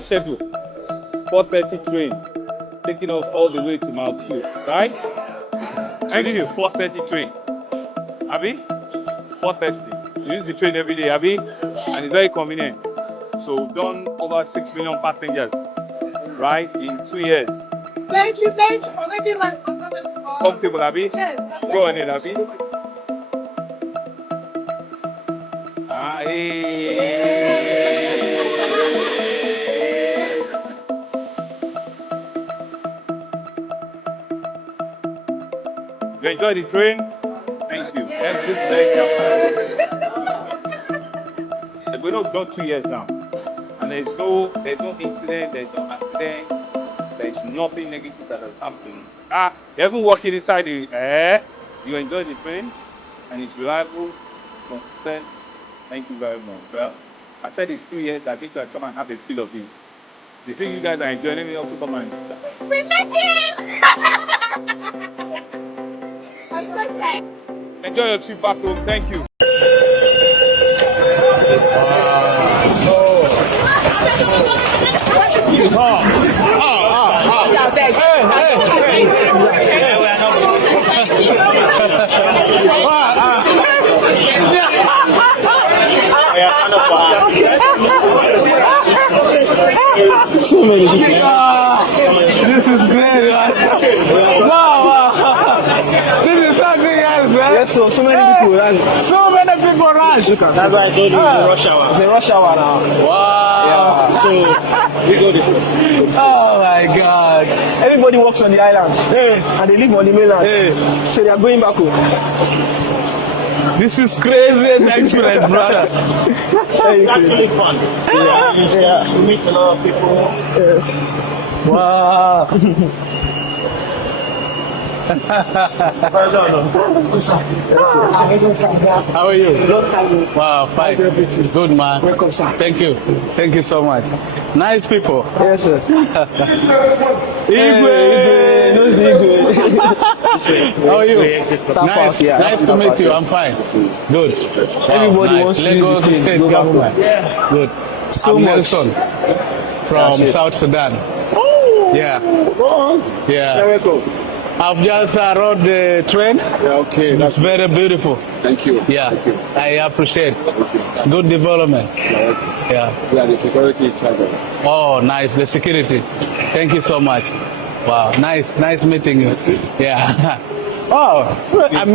schedule. 4:30 train, taking off all the way to Mount Q, right? I give you 4:30 train. Abi? 4:30. You use the train every day, Abi? And it's very convenient. So we've done over 6 million passengers, right? In 2 years. Thank you for making life Comfortable, Abi? Yes. Go on in, Abi. You enjoy the train? Thank you. Let's just we've done 2 years now. And there's no incident, there's no accident, there's nothing negative that has happened. You haven't walked inside the air, you enjoy the train, and it's reliable, consistent. Thank you very much. Well, I said it's 2 years, I think I come and have a feel of it. The thing you guys are enjoying, let me also come and We met you! enjoy your trip back home. Thank you. So many people. This is great. Wow. This is something else, man. Yes, so many people. So many people rush. That's why I told you it's a rush hour. It's a rush hour now. Wow. Yeah. So we go this way. Oh my God. Everybody works on the island. And they live on the mainland. So they are going back home. This is craziest experience, brother. It's actually fun. Yeah. You meet a lot of people. Yes. Wow. How are you? Long time. Wow, fine. How's everything? Good, man. Welcome, sir. Thank you. Thank you so much. Nice people. Yes, sir. Igwe. Knows the Igwe. How are you? Nice. Nice to meet you. I'm fine. Good. Everybody nice. wants to Lagos use the State train. government. Yeah. Good. So I'm much. Nelson from South Sudan. Oh. Yeah. Go on. Yeah. Welcome. I've just rode the train. Yeah, okay. It's very beautiful. Thank you. Yeah. Thank you. I appreciate. It's good development. Yeah. We are the security in charge. Oh, nice. The security. Thank you so much. Wow. Nice meeting you. Yeah. Oh, I mean.